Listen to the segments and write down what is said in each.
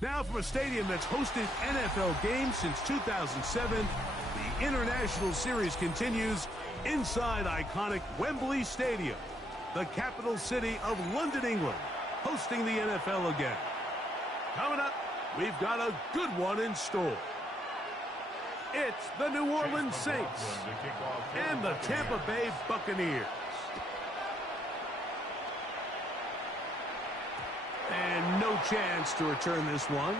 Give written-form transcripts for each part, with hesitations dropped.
Now from a stadium that's hosted NFL games since 2007, the International Series continues inside iconic Wembley Stadium, the capital city of London, England, hosting the NFL again. Coming up, we've got a good one in store. It's the New Orleans Saints and the Tampa Bay Buccaneers. And no chance to return this one.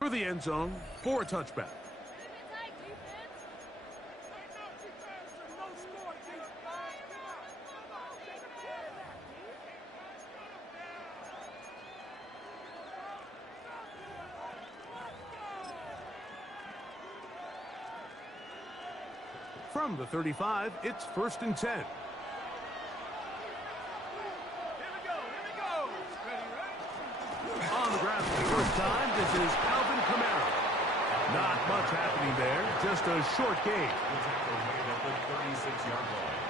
Through the end zone for a touchback. From the 35, it's 1st and 10. On the ground for the first time, this is Alvin Kamara. Not much happening there, just a short gain. At the 36-yard line.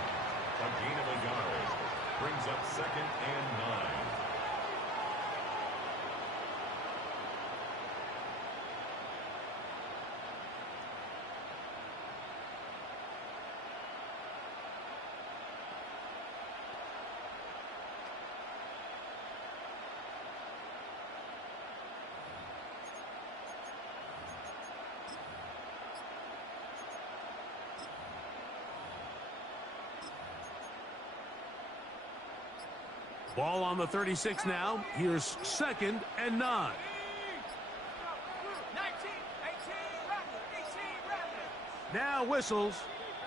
A gain of a yard brings up 2nd and 9. Ball on the 36 now. Here's 2nd and 9. Now whistles.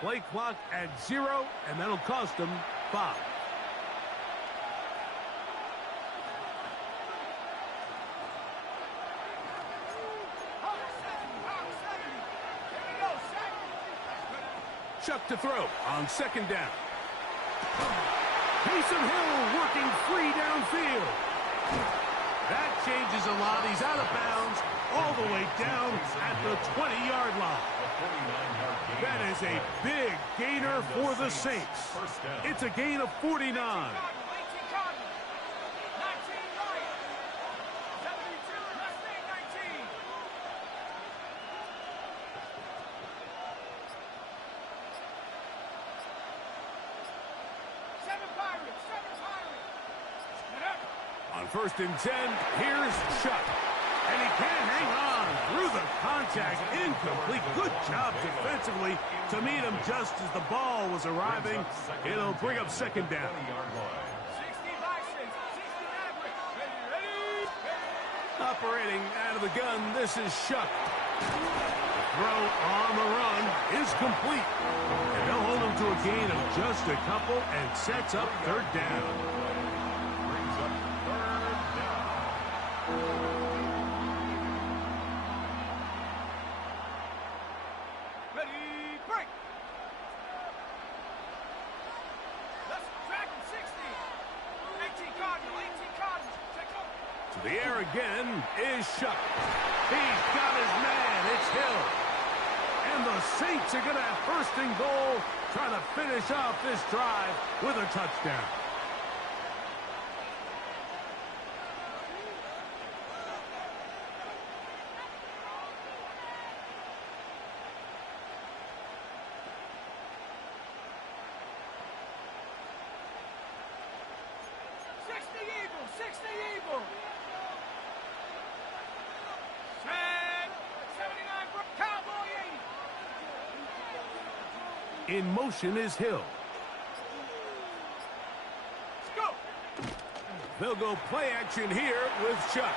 Play clock at 0, and that'll cost them 5. Chuck to throw on 2nd down. Taysom Hill working free downfield. That changes a lot. He's out of bounds all the way down at the 20-yard line. That is a big gainer for the Saints. It's a gain of 49. On 1st and 10, here's Chuck. And he can't hang on through the contact. Incomplete. Good job defensively to meet him just as the ball was arriving. It'll bring up 2nd down. Operating out of the gun, this is Chuck. The throw on the run is complete. And they'll hold him to a gain of just a couple and sets up 3rd down. The air again is Chuck. He's got his man. It's Hill. And the Saints are going to have 1st and goal, trying to finish off this drive with a touchdown. In motion is Hill. Let's go. They'll go play action here with Chuck.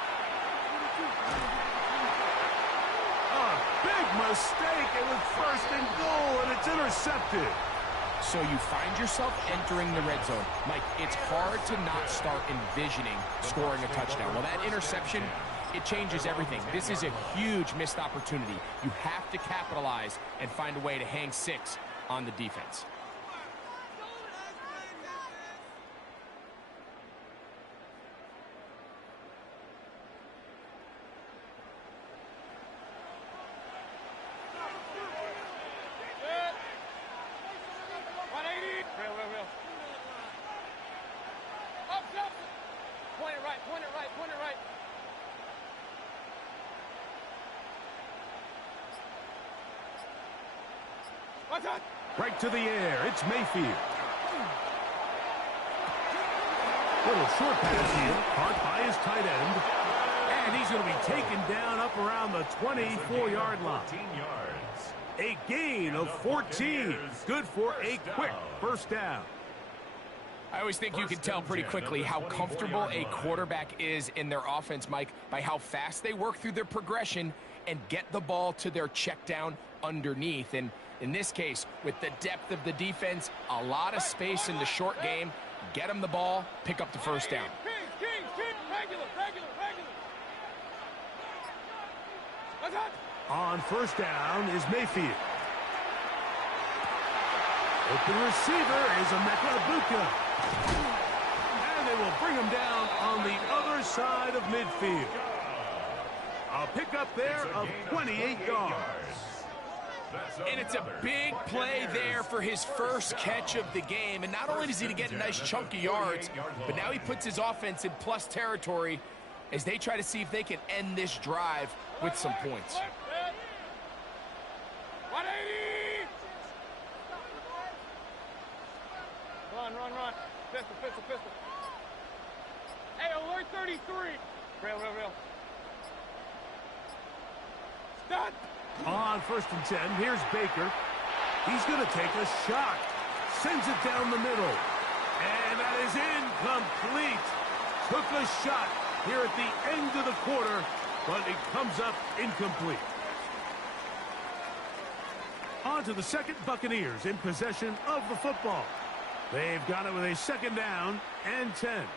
A big mistake. It was first and goal, and it's intercepted. So you find yourself entering the red zone. Mike, it's hard to not start envisioning scoring a touchdown. Well, that interception, it changes everything. This is a huge missed opportunity. You have to capitalize and find a way to hang 6 on the defense. Right to the air. It's Mayfield. Little short pass here. Caught by his tight end. And he's going to be taken down up around the 24-yard line. 14 yards. A gain of 14. Good for a quick first down. I always think you can tell pretty quickly how comfortable a quarterback is in their offense, Mike, by how fast they work through their progression and get the ball to their check down underneath. And in this case, with the depth of the defense, a lot of space in the short game, get them the ball, pick up the first down. On first down is Mayfield. Open receiver is Emeka. And they will bring him down on the other side of midfield. A pickup there of 28 yards. And it's a big play there for his first catch of the game. And not only does he get a nice chunk of yards, but now he puts his offense in plus territory as they try to see if they can end this drive with some points. 180! Run. Pistol. Hey, alert 33. Real. Stop. On first and 10, here's Baker. He's going to take a shot. Sends it down the middle. And that is incomplete. Took a shot here at the end of the quarter, but it comes up incomplete. On to the second, Buccaneers in possession of the football. They've got it with a second down and 10.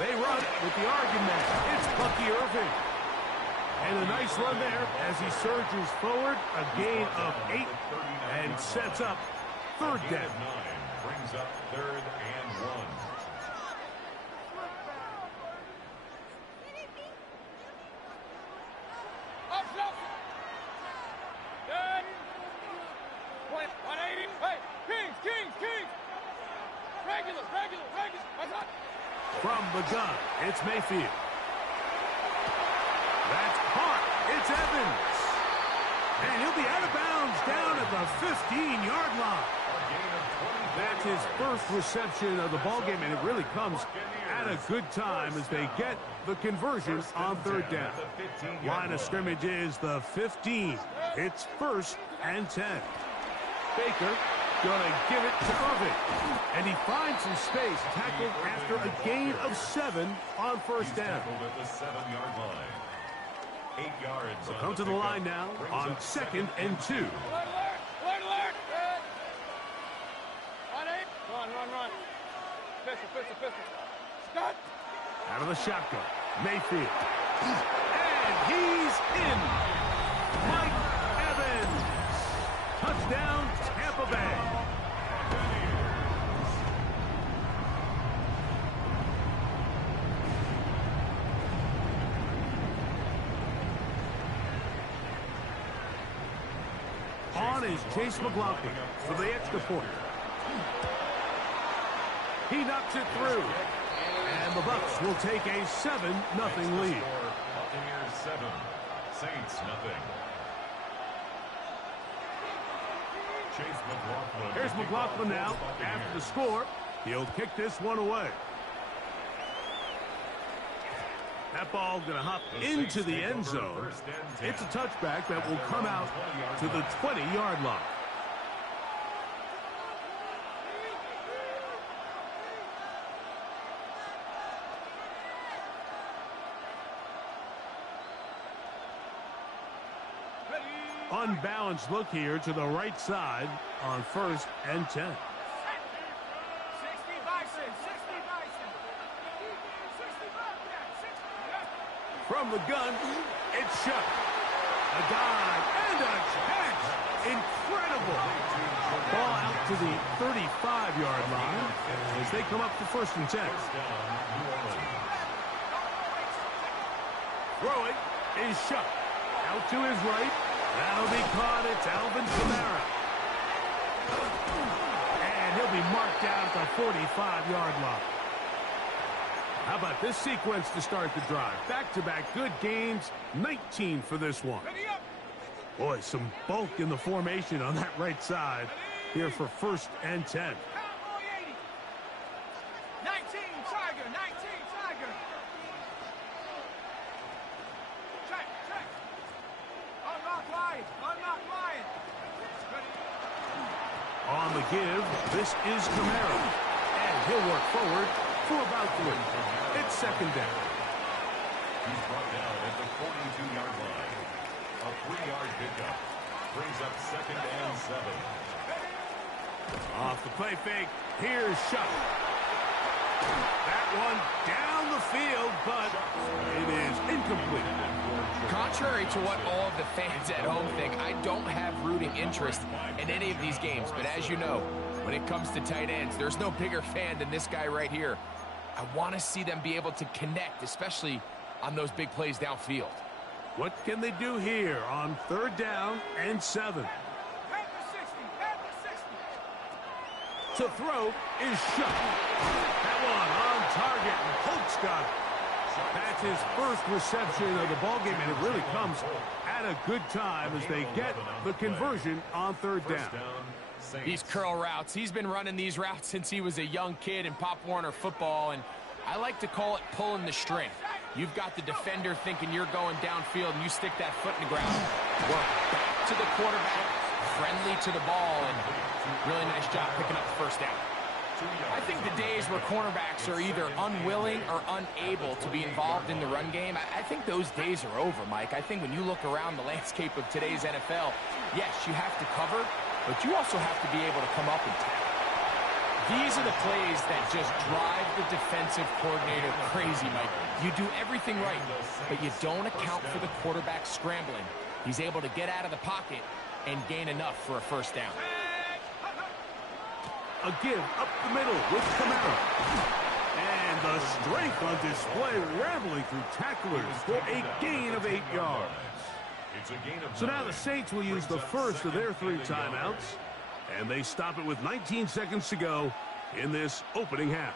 They run with the argument. It's Bucky Irving. And a nice run there as he surges forward. A gain of 8 and sets up third down. 9 brings up 3rd and 1. Good. 180. Hey, Kings. Regular. From the gun, it's Mayfield. That's caught. It's Evans. And he'll be out of bounds down at the 15-yard line. That's his first reception of the ballgame, and it really comes at a good time as they get the conversion on third down. Line of scrimmage is the 15. It's 1st and 10. Baker gonna give it to Irving. And he finds some space, tackled after a gain of 7 on first down. At the 7-yard line. 8 yards. They'll come to the line now on 2nd and 2. Alert. Run. Pistol. Scott. Out of the shotgun, Mayfield. And he's in. Mike Evans. Touchdown, Tampa Bay. On is Chase McLaughlin for the extra point. He knocks it through. the Bucs will take a 7-0 lead. Buccaneers 7, Saints nothing. Chase McLaughlin. Here's McLaughlin now after the score. He'll kick this one away. That ball going to hop into the end zone. It's a touchback that will come out to the 20-yard line. Unbalanced look here to the right side on 1st and 10. From the gun, it's shut. A dive and a catch. Incredible. Ball out to the 35-yard line as they come up for 1st and 10. Throwing is shut. Out to his right. That'll be caught. It's Alvin Kamara. And he'll be marked down at the 45-yard line. How about this sequence to start the drive? Back-to-back good gains, 19 for this one. Boy, some bulk in the formation on that right side here for 1st and 10. 19, Tiger, 19, Tiger. Check. Unlock line. On the give, this is Kamara. And he'll work forward for about 3. It's 2nd down. He's brought down at the 42-yard line. A 3-yard pickup brings up 2nd and 7. Off the play fake, here's Shuck. That one down the field, but it is incomplete. Contrary to what all of the fans at home think, I don't have rooting interest in any of these games. But as you know, when it comes to tight ends, there's no bigger fan than this guy right here. I want to see them be able to connect, especially on those big plays downfield. What can they do here on 3rd down and 7? To throw is Shuck. That one on target, and Colts got it. That's his first reception of the ballgame, and it really comes at a good time as they get the conversion on 3rd down. These curl routes, he's been running these routes since he was a young kid in Pop Warner football, and I like to call it pulling the string. You've got the defender thinking you're going downfield, and you stick that foot in the ground. Work back to the quarterback, friendly to the ball, and really nice job picking up the 1st down. I think the days where cornerbacks are either unwilling or unable to be involved in the run game, I think those days are over, Mike. I think when you look around the landscape of today's NFL, yes, you have to cover, but you also have to be able to come up and tackle. These are the plays that just drive the defensive coordinator crazy, Mike. You do everything right, but you don't account for the quarterback scrambling. He's able to get out of the pocket and gain enough for a 1st down. A give up the middle with Kamara. And the strength on display, rambling through tacklers for a gain of 8 yards. So now the Saints will use the first of their 3 timeouts, and they stop it with 19 seconds to go in this opening half.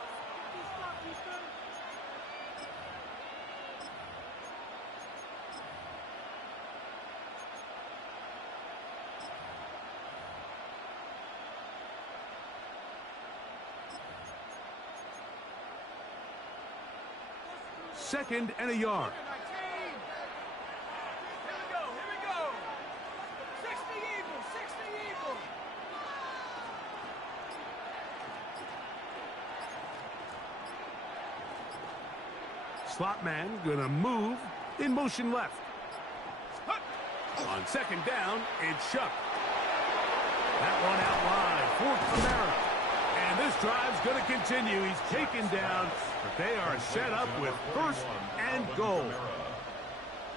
Second and a yard. Here we go. 60 Eagles. Slot man gonna move in motion left. On 2nd down, it's Shuck. That one out wide for Kamara. And this drive's going to continue. He's taken down, but they are set up with 1st and goal.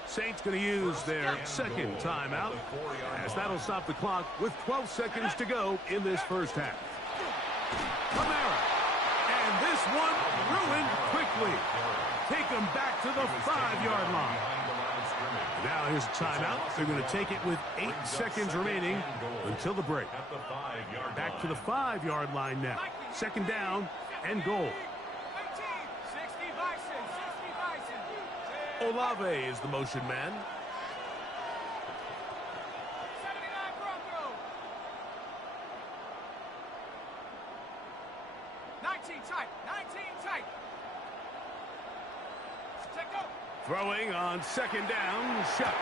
Saints going to use their 2nd timeout, as that'll stop the clock with 12 seconds to go in this 1st half. Kamara. And this one ruined quickly. Take him back to the 5-yard line. Now here's a timeout. They're going to take it with 8 seconds remaining until the break. Back to the 5-yard line now. 2nd down and goal. Olave is the motion man. 79 Bronco. 19 tight. 19 tight. Check go. Throwing on second down. Shot.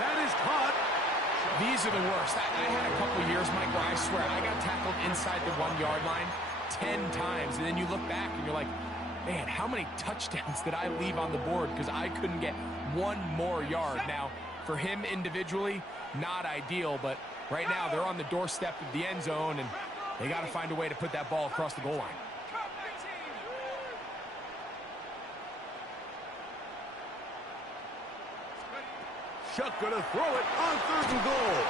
That is caught. These are the worst. I had a couple years, Mike, where I swear I got tackled inside the 1 yard line 10 times. And then you look back and you're like, man, how many touchdowns did I leave on the board because I couldn't get one more yard? Now, for him individually, not ideal, but right now they're on the doorstep of the end zone, and they got to find a way to put that ball across the goal line. Chuck gonna throw it on 3rd and goal.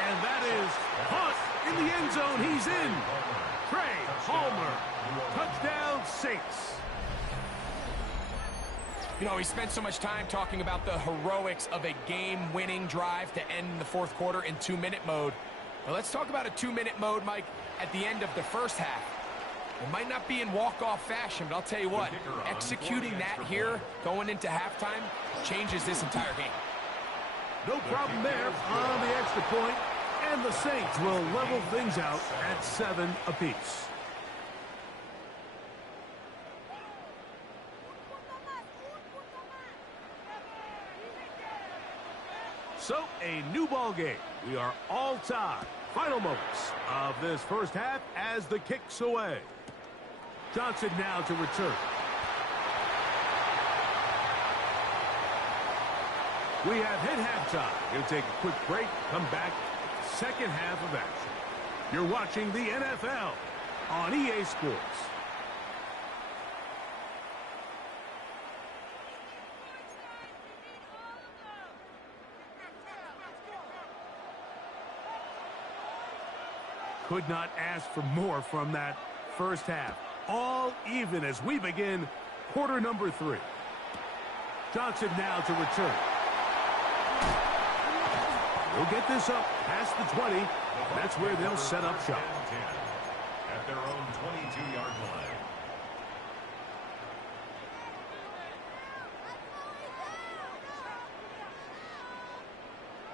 And that is caught in the end zone. He's in. Trey Palmer. Touchdown, Saints. You know, we spent so much time talking about the heroics of a game-winning drive to end the 4th quarter in 2-minute mode. But let's talk about a 2-minute mode, Mike, at the end of the first half. It might not be in walk-off fashion, but I'll tell you what, executing that here going into halftime changes this entire game. No problem there on the extra point, and the Saints will level things out at 7 apiece. So, a new ball game. We are all tied. Final moments of this first half as the kick's away. Johnson now to return. We have hit halftime. We'll take a quick break, come back, second half of action. You're watching the NFL on EA Sports. Could not ask for more from that first half. All even as we begin quarter number 3. Johnson now to return. We'll get this up past the 20. That's where they'll set up shop. At their own 22-yard line.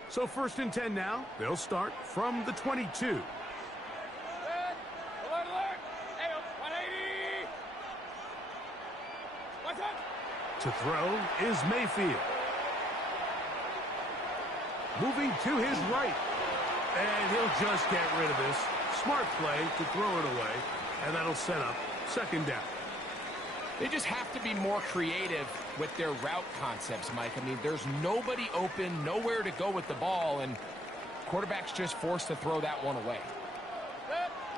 So 1st and 10 now. They'll start from the 22. To throw is Mayfield. Moving to his right. And he'll just get rid of this. Smart play to throw it away. And that'll set up 2nd down. They just have to be more creative with their route concepts, Mike. I mean, there's nobody open, nowhere to go with the ball, and quarterback's just forced to throw that one away.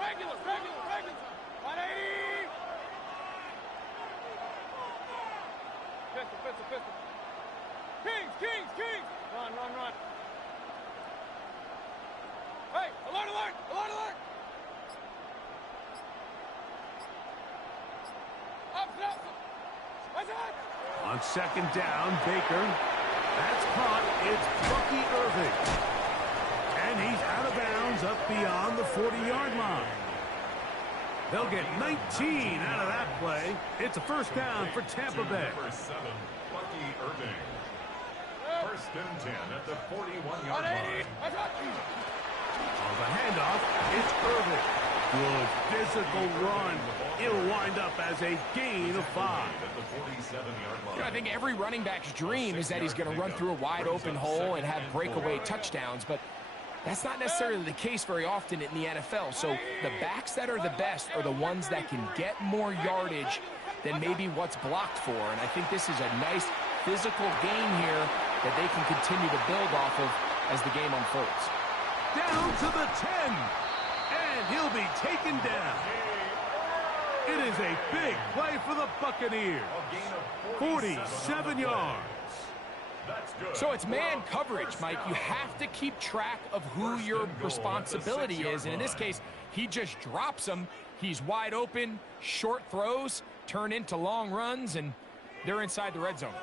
Regular. 180. Pistol. Kings. Run. Hey, alert. Up. On 2nd down, Baker. That's caught. It's Bucky Irving. And he's out of bounds up beyond the 40-yard line. They'll get 19 out of that play. It's a 1st down for Tampa Bay. Number 7, Bucky Irving. 1st and 10 at the 41-yard line. On the handoff, it's Irving. Good physical run. It'll wind up as a gain of 5. At the 47-yard line. You know, I think every running back's dream is that he's going to run through a wide-open hole and have breakaway touchdowns, but that's not necessarily the case very often in the NFL. So the backs that are the best are the ones that can get more yardage than maybe what's blocked for. And I think this is a nice physical gain here that they can continue to build off of as the game unfolds. Down to the 10. And he'll be taken down. It is a big play for the Buccaneers. 47 yards. So it's man coverage, Mike. You have to keep track of who your responsibility is. And in this case, he just drops them. He's wide open. Short throws turn into long runs, and they're inside the red zone.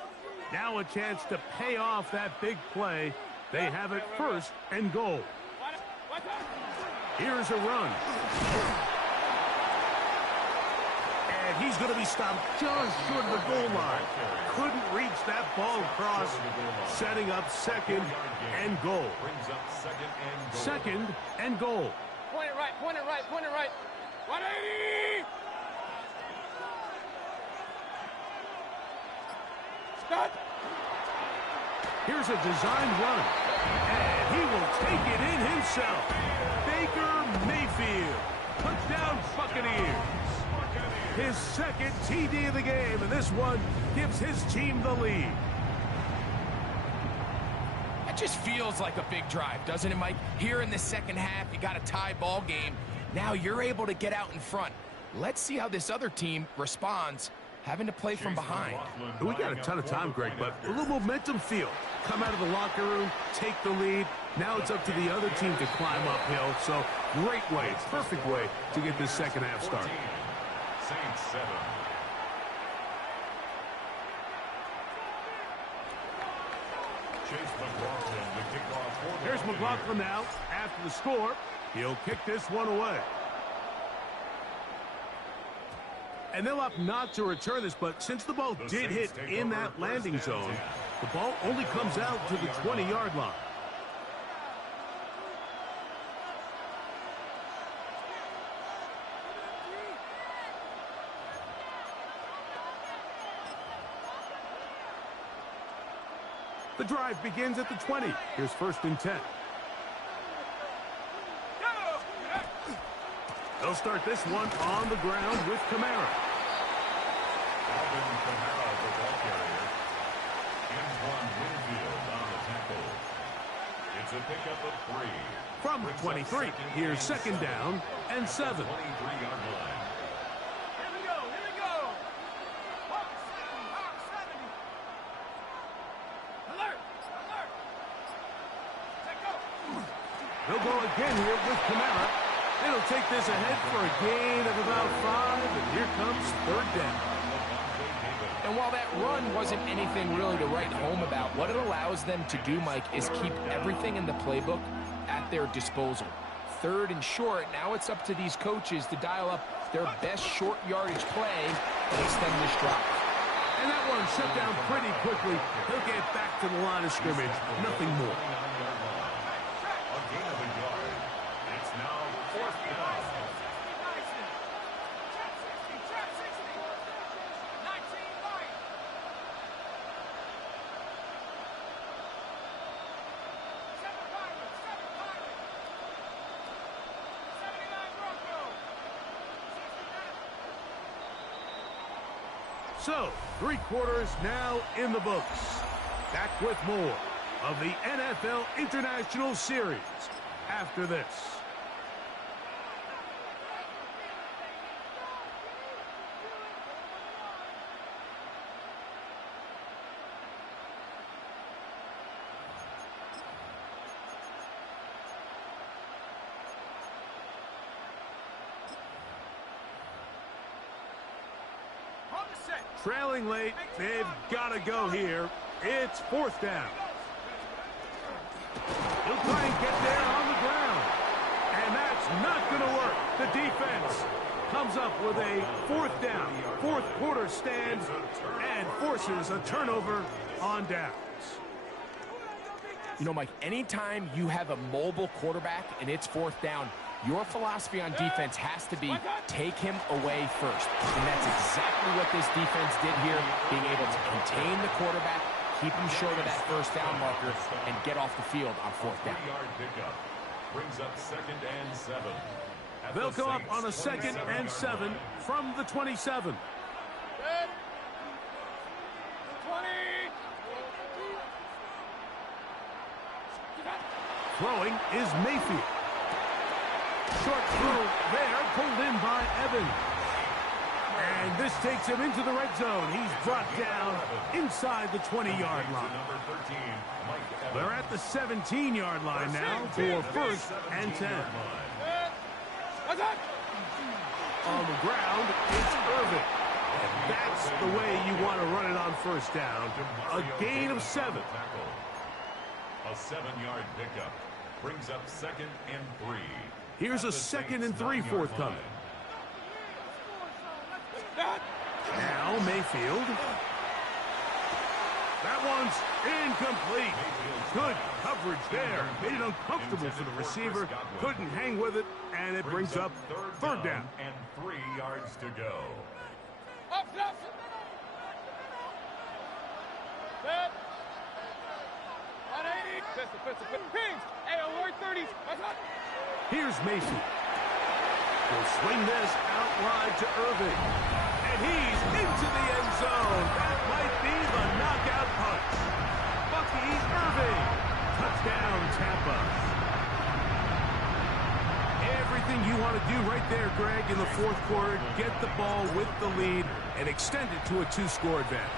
Now a chance to pay off that big play. They have it 1st and goal. Here's a run. And he's going to be stopped just short of the goal line. Couldn't reach that ball across, setting up second and goal. Second and goal. Point it right, point it right, point it right. 180! Start! Here's a design run, and he will take it in himself. Baker Mayfield, touchdown Buccaneers. His second TD of the game, and this one gives his team the lead. That just feels like a big drive, doesn't it, Mike? Here in the second half, you got a tie ball game. Now you're able to get out in front. Let's see how this other team responds, having to play from behind. We got a ton of time, Greg, but a little momentum feel. Come out of the locker room, take the lead. Now it's up to the other team to climb uphill. So great way, perfect way to get this second half started. Saints 7. Chase McLaughlin to kick off for the Here's McLaughlin now after the score. He'll kick this one away. And they'll opt not to return this, but since the ball did hit in that landing zone, the ball only comes out to the 20-yard line. The drive begins at the 20. Here's 1st and 10. They'll start this one on the ground with Kamara. Alvin Kamara, the ball carrier. Antoine Winfield on the tackle. It's a pickup of 3. From the 23, here's 2nd down and 7. 23-yard line. Here we go, here we go! Hawk 70! Alert! Alert! Let go! They'll go again here with Kamara. It'll take this ahead for a gain of about 5, and here comes 3rd down. And while that run wasn't anything really to write home about, what it allows them to do, Mike, is keep everything in the playbook at their disposal. 3rd and short, now it's up to these coaches to dial up their best short yardage play and extend this drive. And that one shut down pretty quickly. He'll get back to the line of scrimmage. Nothing more. A gain of a yard. It's now 4th down. So, 3 quarters now in the books. Back with more of the NFL International Series after this. Trailing late, they've got to go here. It's 4th down. He'll try and get there on the ground. And that's not going to work. The defense comes up with a 4th down, 4th quarter stand, and forces a turnover on downs. You know, Mike, anytime you have a mobile quarterback and it's 4th down, your philosophy on defense has to be take him away first. And that's exactly what this defense did here, being able to contain the quarterback, keep him short of that 1st down marker, and get off the field on 4th down. 3-yard pickup brings up 2nd and 7. They'll go up on a 2nd and 7 from the 27. Good. 20! Throwing is Mayfield. Short throw there, pulled in by Evans. And this takes him into the red zone. He's brought down inside the 20-yard line. They're at the 17-yard line now for 1st and 10. On the ground, it's Irvin. And that's the way you want to run it on 1st down. A gain of 7. A 7-yard pickup brings up 2nd and 3. Here's a 2nd and 3 forthcoming. Now Mayfield. That one's incomplete. Good coverage there. Made it uncomfortable for the receiver. Couldn't hang with it, and it brings up third down. And 3 yards to go. Set. 180. Pings. Hey, alert 30s. Here's Mayfield. He'll swing this out wide to Irving. And he's into the end zone. That might be the knockout punch. Bucky Irving. Touchdown, Tampa. Everything you want to do right there, Greg, in the fourth quarter. Get the ball with the lead and extend it to a 2-score advantage.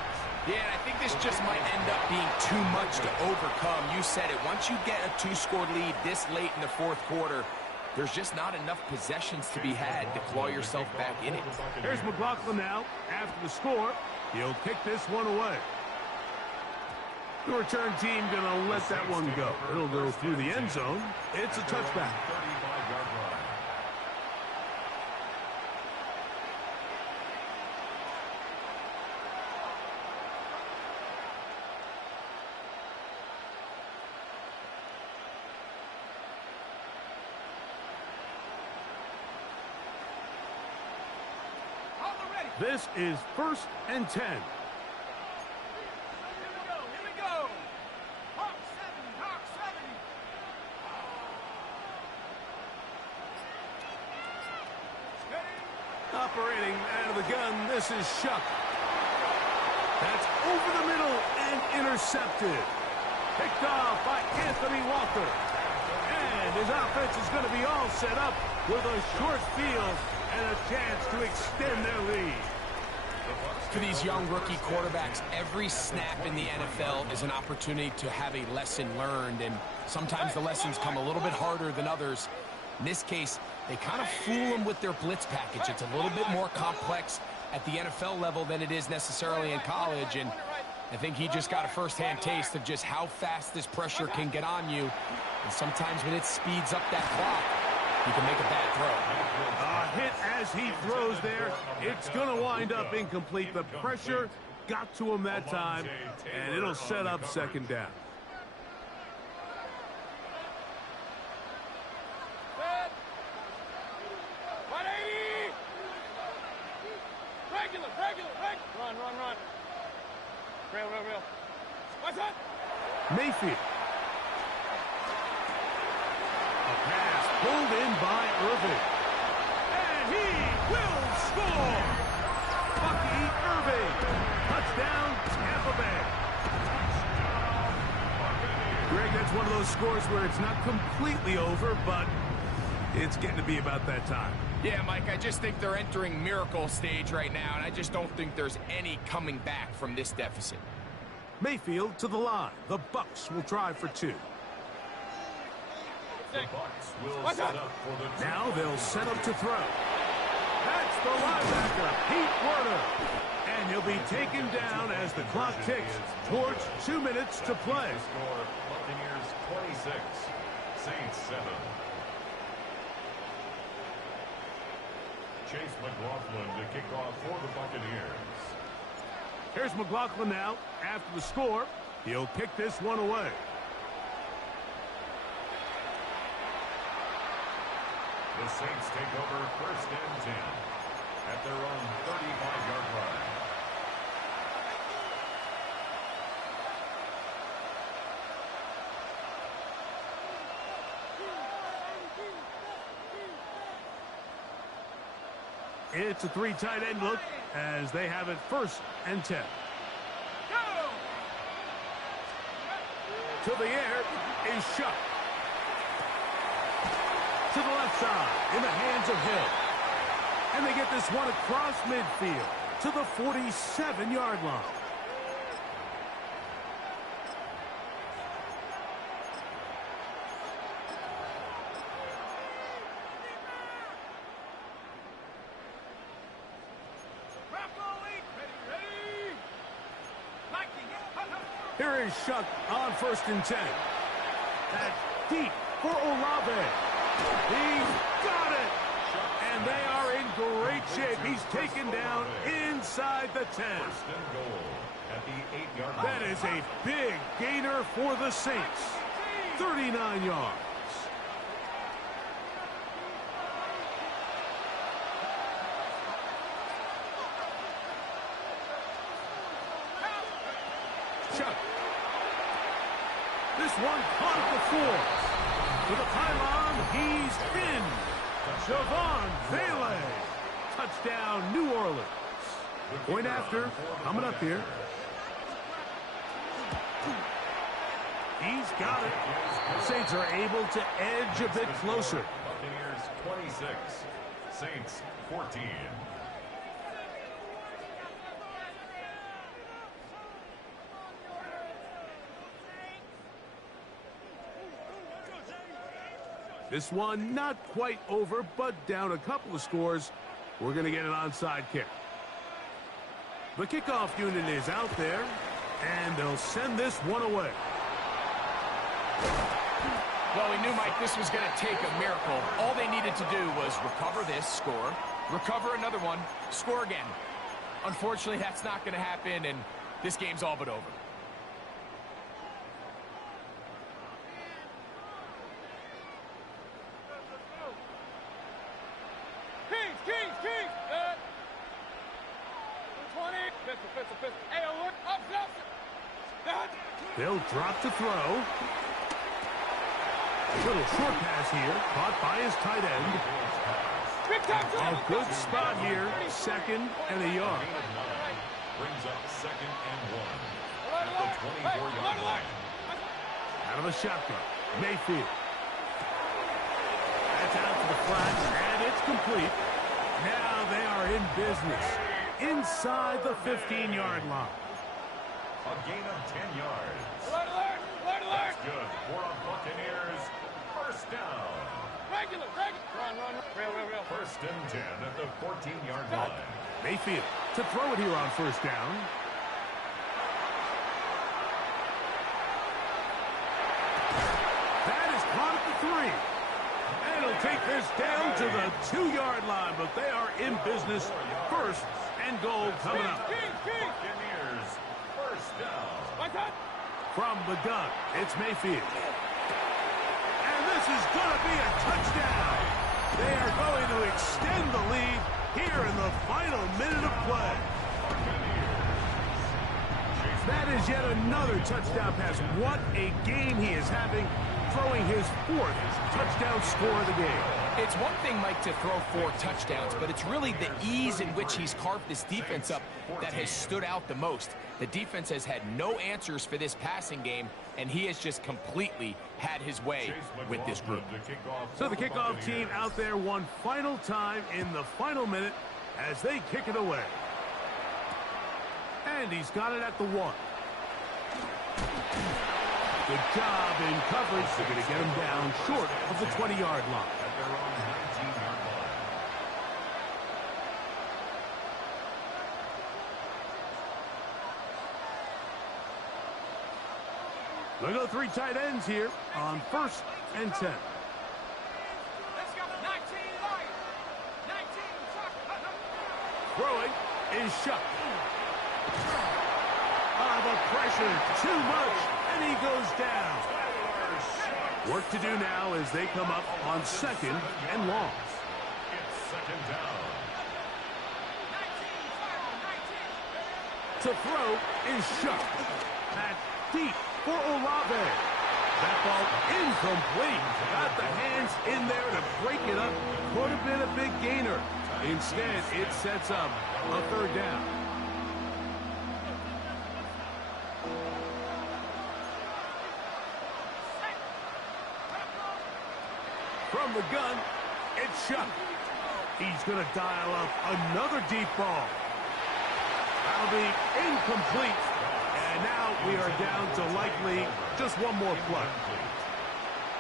Yeah, and I think this just might end up being too much to overcome. You said it. Once you get a 2-score lead this late in the fourth quarter, there's just not enough possessions to be had to claw yourself back in it. Here's McLaughlin now. After the score, he'll kick this one away. The return team going to let that one go. It'll go through the end zone. It's a touchback. This is 1st and 10. Here we go. Hawk 70. Steady. Operating out of the gun, this is Shuck. That's over the middle and intercepted. Picked off by Anthony Walker. And his offense is going to be all set up with a short field and a chance to extend their lead. For these young rookie quarterbacks, every snap in the NFL is an opportunity to have a lesson learned, and sometimes the lessons come a little bit harder than others. In this case, they kind of fool them with their blitz package. It's a little bit more complex at the NFL level than it is necessarily in college, and I think he just got a first-hand taste of just how fast this pressure can get on you, and sometimes when it speeds up that clock, you can make a bad throw. A hit as he throws there. It's going to wind up incomplete. The pressure got to him that time, and it'll set up second down. Set. 180. Regular. Run. Real. What's that? Mayfield. A pass pulled in by Irving. And he will score! Bucky Irving. Touchdown, Tampa Bay. Greg, that's one of those scores where it's not completely over, but it's getting to be about that time. Yeah, Mike, I just think they're entering miracle stage right now, and I just don't think there's any coming back from this deficit. Mayfield to the line. The Bucs will try for 2. The Bucs will set up for the Now they'll set up to throw. That's the linebacker, Pete Werner. And he'll be taken down as the clock ticks towards 2 minutes to play. Score Buccaneers 26, Saints 7. Chase McLaughlin to kick off for the Buccaneers. Here's McLaughlin now. After the score, he'll kick this one away. The Saints take over 1st and 10 at their own 35-yard line. It's a 3 tight end look as they have it 1st and 10. To the air is Shuck. To the left side in the hands of Hill. And they get this one across midfield to the 47-yard line. Here is Shuck on 1st and 10. That's deep for Olave. He's got it. And And they are in great shape. He's taken down inside the 10. First and goal at the 8-yard line. That is a big gainer for the Saints. 39 yards. Chuck. This one caught at the 4. To the pylon, he's in. Javon Vele. Touchdown, New Orleans. Point after, coming up here. He's got it. The Saints are able to edge a bit closer. Buccaneers 26, Saints 14. This one not quite over, but down a couple of scores. We're going to get an onside kick. The kickoff unit is out there, and they'll send this one away. Well, we knew, Mike, this was going to take a miracle. All they needed to do was recover this, score, recover another one, score again. Unfortunately, that's not going to happen, and this game's all but over. Kings! 20. Pistol. Hey, look up. They'll drop to throw. A little short pass here, caught by his tight end. A good spot here, 2nd and a yard. Brings up 2nd and 1 at the 24-yard line. Out of a shotgun, Mayfield. That's out to the flats, and it's complete. Now they are in business inside the 15-yard line. A gain of 10 yards. Alert! That's good for the Buccaneers. First down. Regular. Run. Real. First and 10 at the 14-yard line. Mayfield to throw it here on first down. That is caught at the 3. And it'll take this down to the 2-yard line, but they are in business. First and goal coming up. Buccaneers, first down. From the gun, it's Mayfield. And this is going to be a touchdown. They are going to extend the lead here in the final minute of play. That is yet another touchdown pass. What a game he is having, throwing his 4th touchdown score of the game. It's one thing, Mike, to throw 4 touchdowns, but it's really the ease in which he's carved this defense up that has stood out the most. The defense has had no answers for this passing game, and he has just completely had his way with this group. So the kickoff team out there one final time in the final minute as they kick it away. And he's got it at the 1. Good job in coverage. They're going to get him down short of the 20-yard line. At their own 19-yard line. They go 3 tight ends here on first and 10. Let's go. 19 Lions. 19 Throwing is shut. The pressure too much, and he goes down. Work to do now as they come up on 2nd and long. It's 2nd down. To throw is shut. That's deep for Olave. That ball incomplete. Got the hands in there to break it up. Could have been a big gainer. Instead, it sets up a 3rd down. From the gun, it's shut. He's going to dial up another deep ball. That'll be incomplete. And now we are down to likely just one more play.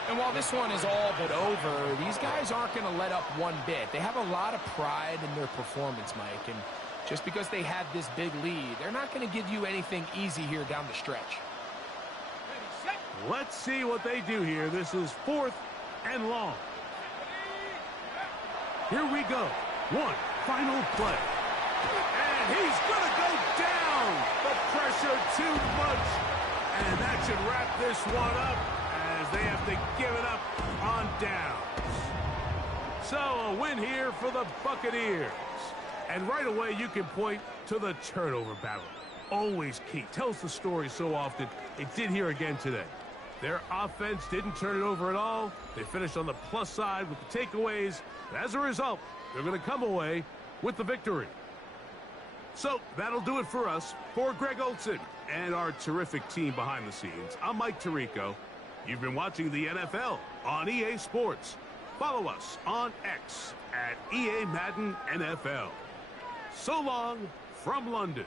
And while this one is all but over, these guys aren't going to let up one bit. They have a lot of pride in their performance, Mike. And just because they have this big lead, they're not going to give you anything easy here down the stretch. Let's see what they do here. This is 4th and long. Here we go. One final play. And he's going to go down. The pressure too much. And that should wrap this one up as they have to give it up on downs. So a win here for the Buccaneers. And right away you can point to the turnover battle. Always key. Tells the story so often. It did here again today. Their offense didn't turn it over at all. They finished on the plus side with the takeaways. And as a result, they're going to come away with the victory. So that'll do it for us. For Greg Olson and our terrific team behind the scenes, I'm Mike Tirico. You've been watching the NFL on EA Sports. Follow us on X at EA Madden NFL. So long from London.